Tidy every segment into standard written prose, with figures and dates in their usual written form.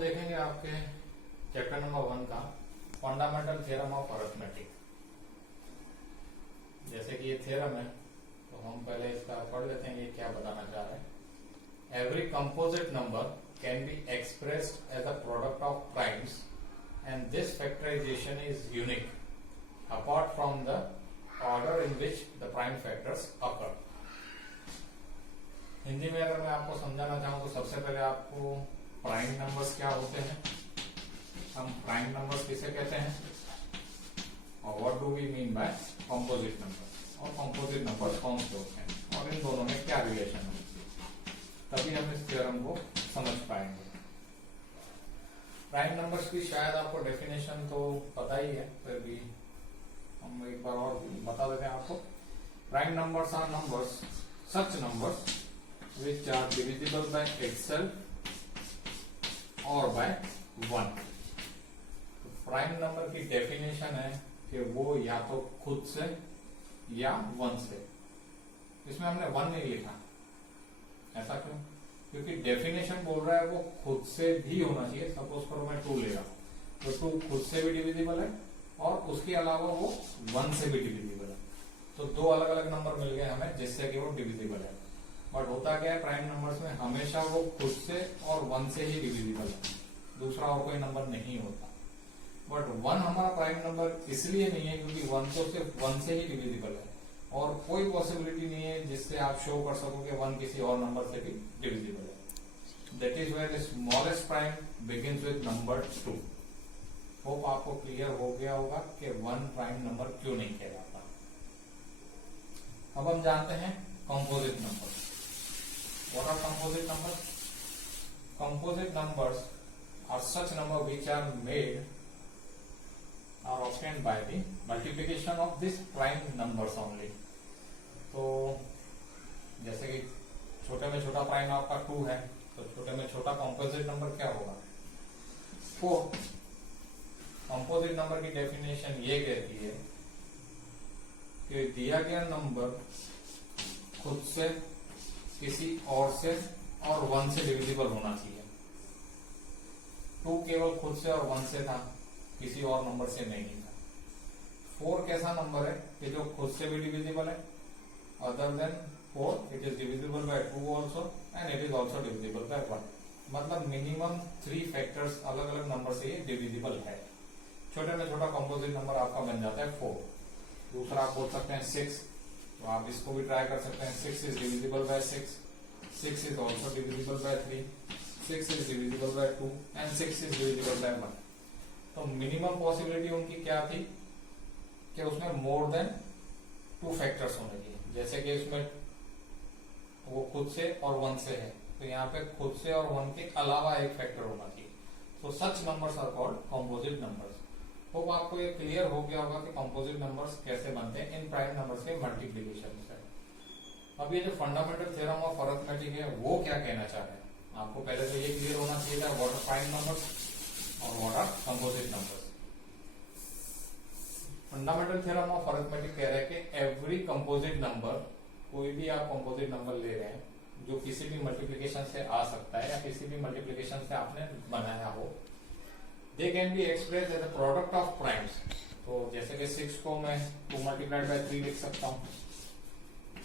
देखेंगे आपके chapter number 1 का फंडामेंटल थ्योरम ऑफ अरिथमेटिक। जैसे कि ये थ्योरम है तो हम पहले इसका पढ़ लेते हैं, ये क्या बताना चाह रहे हैं। Every composite number can be expressed as a product of primes and this factorization is unique apart from the order in which the prime factors occur. Hindi में अगर मैं आपको समझाना चाहूँ तो सबसे पहले आपको प्राइम नंबर्स क्या होते हैं, हम प्राइम नंबर्स किसे कहते हैं, और what do we mean by composite numbers, और कंपोजिट नंबर्स कौन से होते हैं और इन दोनों में क्या रिलेशन है, तभी हम इस थ्योरम को समझ पाएंगे। प्राइम नंबर्स की शायद आपको डेफिनेशन तो पता ही है, फिर भी हम एक बार और बता देते हैं आपको। Prime numbers are numbers such numbers which are divisible by itself or by 1। तो प्राइम नंबर की डेफिनेशन है कि वो या तो खुद से या 1 से। इसमें हमने 1 नहीं लिखा, ऐसा क्यों? क्योंकि डेफिनेशन बोल रहा है वो खुद से भी होना चाहिए। सपोज करो मैं 2 ले रहा हूं तो 2 खुद से भी डिविजिबल है और उसके अलावा वो 1 से भी डिविजिबल है। तो दो अलग अलग नंबर मिल गए हमें जिससे कि वो डिविजिबल है। बट होता क्या है, प्राइम नंबर्स में हमेशा वो खुद से और 1 से ही डिविजिबल है, दूसरा और कोई नंबर नहीं होता। बट 1 हमारा प्राइम नंबर इसलिए नहीं है क्योंकि 1 तो सिर्फ 1 से ही डिविजिबल है और कोई पॉसिबिलिटी नहीं है जिससे आप शो कर सको कि 1 किसी और नंबर से भी डिविजिबल है। That is where the smallest prime begins with number 2। Hope आपको क्लियर हो गया होगा कि 1 प्राइम नंबर क्यों नहीं कहलाता। अब हम जानते हैं composite number. What are composite numbers? Composite numbers are such numbers which are obtained by the multiplication of these prime numbers only। तो जैसे कि छोटे में छोटा प्राइम आपका 2 है तो छोटे में छोटा कंपोजिट नंबर क्या होगा, 4। कंपोजिट नंबर की डेफिनेशन ये कहती है कि दिया गया नंबर खुद से, किसी और से और 1 से डिविजिबल होना चाहिए। 2 केवल खुद से और 1 से था, किसी और नंबर से नहीं था। 4 कैसा नंबर है कि जो खुद से भी डिविजिबल है, other than 4 it is divisible by 2 also and it is also divisible by 1। मतलब मिनिमम 3 फैक्टर्स अलग अलग नंबर से ये डिविजिबल है। छोटे में छोटा कंपोजिट नंबर आपका बन जाता है 4। दूसरा आप बोल सकते हैं 6, तो आप इसको भी ट्राई कर सकते हैं। 6 is divisible by 6, 6 is also divisible by 3, 6 is divisible by 2 and 6 is divisible by 1। तो मिनिमम पॉसिबिलिटी उनकी क्या थी कि उसमें मोर देन 2 फैक्टर्स होने चाहिए। जैसे कि इसमें वो खुद से और 1 से है तो यहाँ पे खुद से और 1 के अलावा एक फैक्टर होना चाहिए। तो such numbers are called composite numbers. तो आपको ये क्लियर हो गया होगा कि कंपोजिट नंबर्स कैसे बनते हैं इन प्राइम नंबर्स के मल्टीप्लिकेशन से। अब ये जो फंडामेंटल थ्योरम ऑफ अरिथमेटिक है वो क्या कहना चाह रहे हैं, आपको पहले तो ये क्लियर होना चाहिए था व्हाट आर प्राइम नंबर्स और what are composite numbers. Fundamental theorem of arithmetic कह रहे हैं कि एवरी कंपोजिट नंबर, कोई भी आप कंपोजिट नंबर ले रहे हैं जो किसी भी मल्टीप्लिकेशन से आ सकता है या किसी भी मल्टीप्लिकेशन से आपने बनाया हो, they can be expressed as a product of primes। तो जैसे कि 6 को मैं 2 मल्टीप्लाइड बाय 3 लिख सकता हूँ,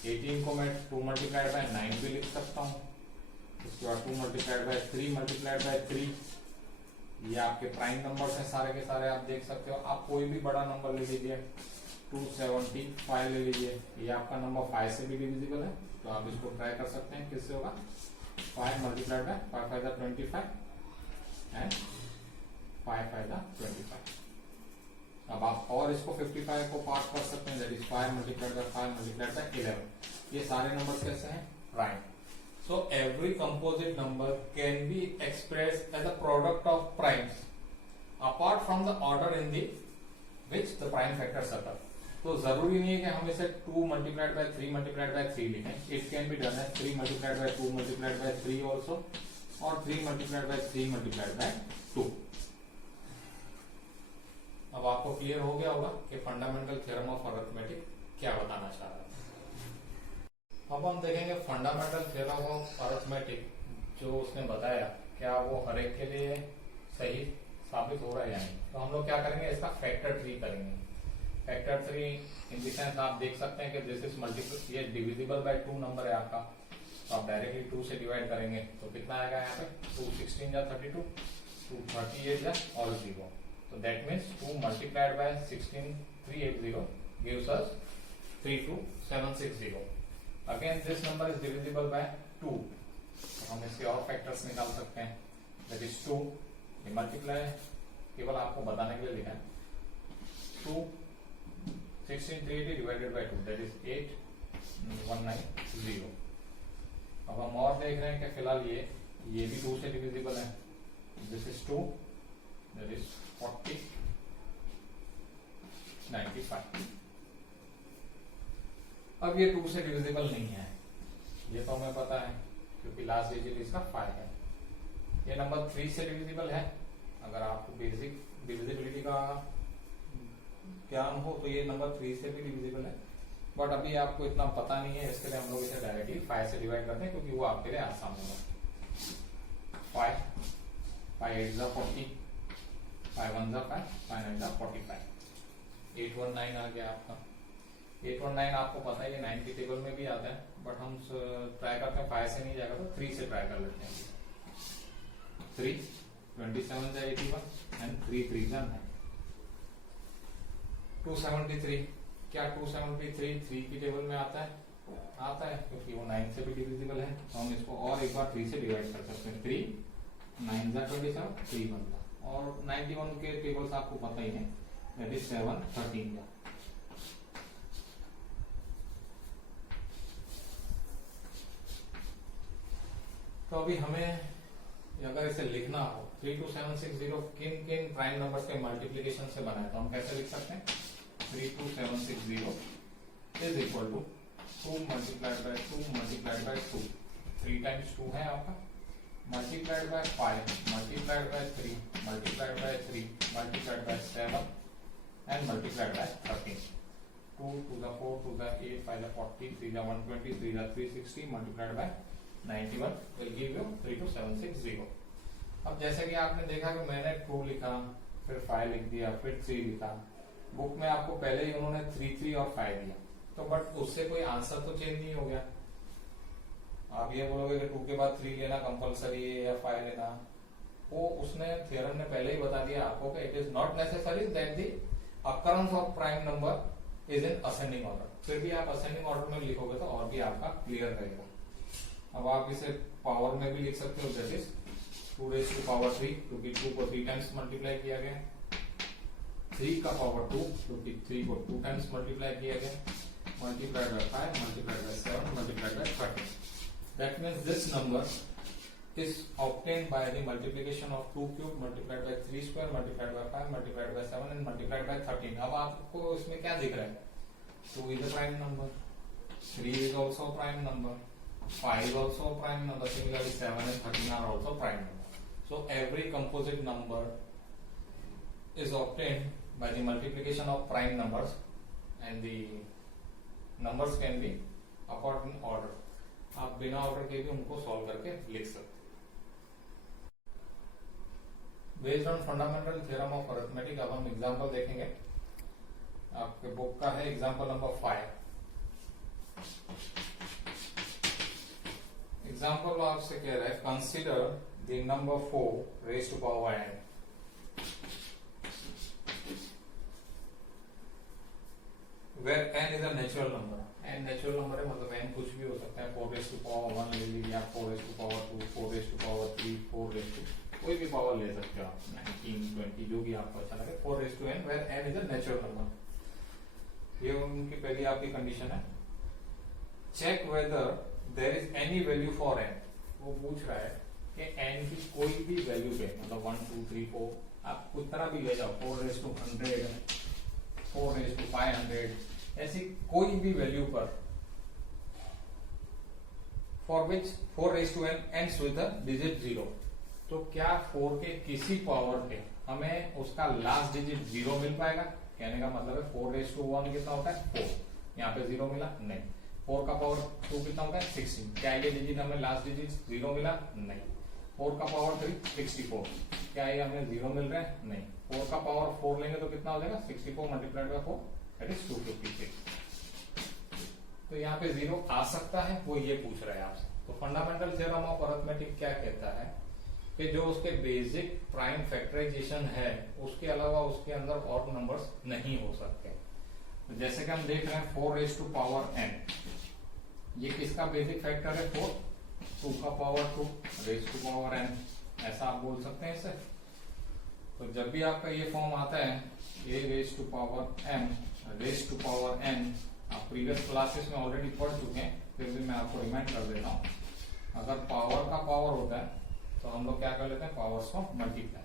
18 को मैं 2 मल्टीप्लाइड बाय 9 भी लिख सकता हूँ, उसके बाद 2 मल्टीप्लाइड बाय 3 मल्टीप्लाइड बाय 3। ये आपके प्राइम नंबर्स हैं सारे के सारे, आप देख सकते हो। आप कोई भी बड़ा नंबर ले लीजिए, 275 ले लीजिए, ये आपका नंबर 5 से भी डिविजिबल है, तो आप इसको ट्राई कर सकते हैं। किससे होगा, 5 मल्टीप्लाइड बाय 5 5 25 एंड 5 5 25। अब आप और इसको 55 को पार्ट कर सकते हैं, that is 5 multiplied by 5 multiplied by 11। ये सारे नंबर्स कैसे हैं, prime. So every composite number can be expressed as a product of primes apart from the order in the which the prime factors occur. तो जरूरी नहीं है कि हम इसे 2 मल्टीप्लाइड बाय 3 मल्टीप्लाइड बाय 3 लिखें। It can be done as 3 multiplied by 2 multiplied by 3 also, और 3 multiplied by 3 multiplied by 2। अब आपको क्लियर हो गया होगा कि फंडामेंटल थ्योरम ऑफ अरिथमेटिक क्या बताना चाह रहा है। अब हम देखेंगे फंडामेंटल थ्योरम ऑफ अरिथमेटिक जो उसने बताया, क्या वो हर एक के लिए सही साबित हो रहा है या नहीं। तो हम लोग क्या करेंगे, इसका फैक्टर 3 करेंगे। फैक्टर 3 इन द सेंस आप देख सकते हैं कि दिस इज मल्टीपल, ये डिविजिबल बाय 2 नंबर है आपका, तो आप डायरेक्टली 2 से डिवाइड करेंगे तो कितना आएगा यहाँ पे 2 16 या 32, 2 38 या और 0। तो that means 2 multiplied bye 16 380 gives us 32760। Again this number is divisible by 2, तो हम इसके और फैक्टर्स निकाल सकते हैं, दैट इज 2, ये मल्टीप्लाई केवल आपको बताने के लिए लिखा है, 2 16 380 डिवाइडेड बाय 2 दैट इज 8190। अब हम और देख रहे हैं कि फिलहाल ये भी 2 से डिविजिबल है, दिस इज 2 दैट इज 40 95। अब ये 2 से डिविजिबल नहीं है, ये तो हमें पता है क्योंकि लास्ट डिजिट इसका 5 है। ये नंबर 3 से डिविजिबल है, अगर आपको बेसिक डिविजिबिलिटी का ज्ञान हो तो ये नंबर 3 से भी डिविजिबल है, बट अभी आपको इतना पता नहीं है, इसके लिए हम लोग इसे डायरेक्टली 5 से डिवाइड करते हैं क्योंकि वो आपके लिए आसान होगा। 5 8 जा 40, 5 1 जा 5, 5 9 जा 45, 819 आ गया आपका। 819 आपको पता है ये 9 की टेबल में भी आता है, बट हम ट्राई करते हैं 5 से नहीं जाएगा तो 3 से ट्राई कर लेते हैं। 3 27 जा 81 एंड 3 3 जा 9, 273। क्या 273 3 की टेबल में आता है? आता है क्योंकि वो 9 से भी डिविजिबल है, तो हम इसको और एक बार 3 से डिवाइड कर सकते हैं। 3 9 जा 27, 3 बनता, और 91 के टेबल्स आपको पता ही है, दैट इज 7 13 जा। तो अभी हमें अगर इसे लिखना हो 32760 किन किन प्राइम नंबर्स के मल्टीप्लीकेशन से बना है, तो हम कैसे लिख सकते हैं, 32760 is equal to 2 multiplied by 2 multiplied by 2, 3 times 2 है आपका, multiplied by 5 multiplied by 3 multiplied by 3 multiplied by 7 and multiplied by 13। 2 to the 4 to the 8 5 the 40 3 the 120 3 the 360 multiplied by 91 will give you 32760। अब जैसे कि आपने देखा कि मैंने 2 लिखा, फिर 5 लिख दिया, फिर 3 लिखा, बुक में आपको पहले ही उन्होंने 3 3 और 5 दिया, तो बट उससे कोई आंसर तो चेंज नहीं हो गया। आप ये बोलोगे कि 2 के बाद 3 लेना कंपलसरी है या 5 लेना, वो उसने थ्योरम ने पहले ही बता दिया आपको कि it is not necessary that the occurrence of prime number is in ascending order. फिर भी आप असेंडिंग ऑर्डर में लिखोगे तो और भी आपका क्लियर रहेगा। अब आप इसे पावर में भी लिख सकते हो, that is 2 raised to power 3 क्योंकि 2 को 3 टाइम्स मल्टीप्लाई किया गया, 3 का पावर 2 क्योंकि 3 को 2 टाइम्स मल्टीप्लाई किया गया, multiplied by 5 multiplied by 7 multiplied by 13। That means this number is obtained by the multiplication of 2 cube multiplied by 3 square multiplied by 5 multiplied by 7 and multiplied by 13। अब आपको इसमें क्या दिख रहा है, 2 is a prime number, 3 is also a prime number, 5 is also a prime number, similarly 7 and 13 are also prime number। So every composite number is obtained by the multiplication of prime numbers and the numbers can be according order। आप बिना order के भी उनको solve करके लिख सकते हैं। Based on fundamental theorem of arithmetic अब हम एग्जांपल देखेंगे। आपके बुक का है एग्जांपल नंबर 5। एग्जांपल आपसे कह रहा है consider the number 4 raised to power n where n is a natural number। n natural number है, मतलब n कुछ भी हो सकता है, 4 रेज्ड टू पावर 1 ले लीजिए, 4 raised to power 2, 4 raised to power 3, 4 raised to कोई भी पावर ले सकते हो आप, 19 20 जो भी आपको अच्छा लगे। 4 raised to n where n is a natural number। ये उनकी पहली आपकी कंडीशन है। Check whether there is any value for n। वो पूछ रहा है कि n की कोई भी वैल्यू पे, मतलब 1 2 3 4 आप कुछ तरह भी ले जाओ, 4 रेज्ड टू 100, 4 रेज्ड टू 500, ऐसी कोई भी वैल्यू पर for which 4 raised to n ends with the digit 0। तो क्या 4 के किसी पावर पे हमें उसका लास्ट डिजिट 0 मिल पाएगा? कहने का मतलब है 4 रेज्ड टू 1 कितना होता है 4, यहाँ पे 0 मिला नहीं। 4 का पावर 2 कितना होता है 16, क्या ये डिजिट हमें लास्ट डिजिट 0 मिला नहीं। 4 का पावर 3 64, क्या ये हमें 0 मिल रहे हैं? नहीं। 4 का पावर 4 लेंगे तो कितना हो जाएगा? 64 मल्टीप्लाइड बाय 4 दैट इज 256। तो यहाँ पे 0 आ सकता है, वो ये पूछ रहा है आपसे। तो फंडामेंटल थ्योरम ऑफ अरिथमेटिक क्या कहता है कि जो उसके बेसिक प्राइम फैक्टराइजेशन है उसके अलावा उसके अंदर और नंबर्स नहीं हो सकते। तो जैसे कि हम देख रहे हैं 4 रेज टू पावर n, ये किसका बेसिक फैक्टर है? 4, 2 का power 2 raise to power n, ऐसा आप बोल सकते हैं इसे। तो जब भी आपका ये फॉर्म आता है a raise to power m raise to power n, आप प्रीवियस क्लासेस में ऑलरेडी पढ़ चुके हैं, फिर भी मैं आपको रिमाइंड कर देता हूँ। अगर पावर का पावर होता है तो हम लोग क्या कर लेते हैं? पावर्स को multiply.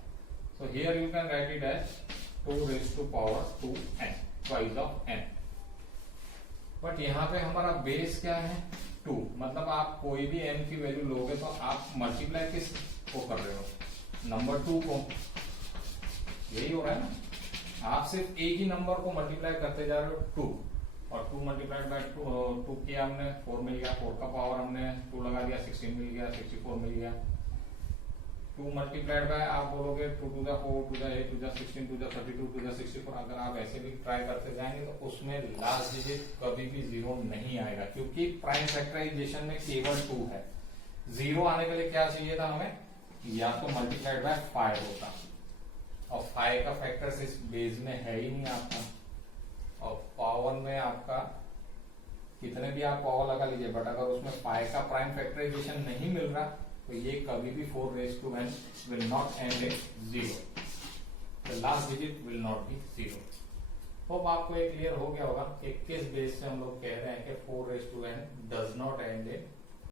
So here you can write it as 2 raise to power 2n, twice of n। But यहाँ पे हमारा बेस क्या है? 2। मतलब आप कोई भी n की वैल्यू लोगे तो आप मल्टीप्लाई किस को कर रहे हो? नंबर 2 को। यही हो रहा है ना, आप सिर्फ एक ही नंबर को मल्टीप्लाई करते जा रहे हो 2, और 2 मल्टीप्लाइड बाय 2 किया हमने, 4 मिल गया। 4 का पावर हमने 2 लगा दिया, 16 मिल गया, 64 मिल गया। 2 मल्टीप्लाइड बाय आप बोलोगे 2 to the 4 to the 8 to the 16 to the 32 to the 64। अगर आप ऐसे भी ट्राई करते जाएंगे तो उसमें लास्ट डिजिट कभी भी 0 नहीं आएगा, क्योंकि प्राइम फैक्टराइजेशन में केवल 2 है। 0 आने के लिए क्या चाहिए था हमें? या तो मल्टीप्लाइड बाय 5 होता, और 5 का फैक्टर इस बेस में है ही नहीं आपका। और पावर में आपका कितने भी आप पावर लगा लीजिए, बट अगर उसमें 5 का प्राइम फैक्टराइजेशन नहीं मिल रहा तो ये कभी भी 4 raise to n will not end in 0। The last digit will not be 0। Hope आपको ये क्लियर हो गया होगा कि किस बेस से हम लोग कह रहे हैं कि 4 raise to n does not end in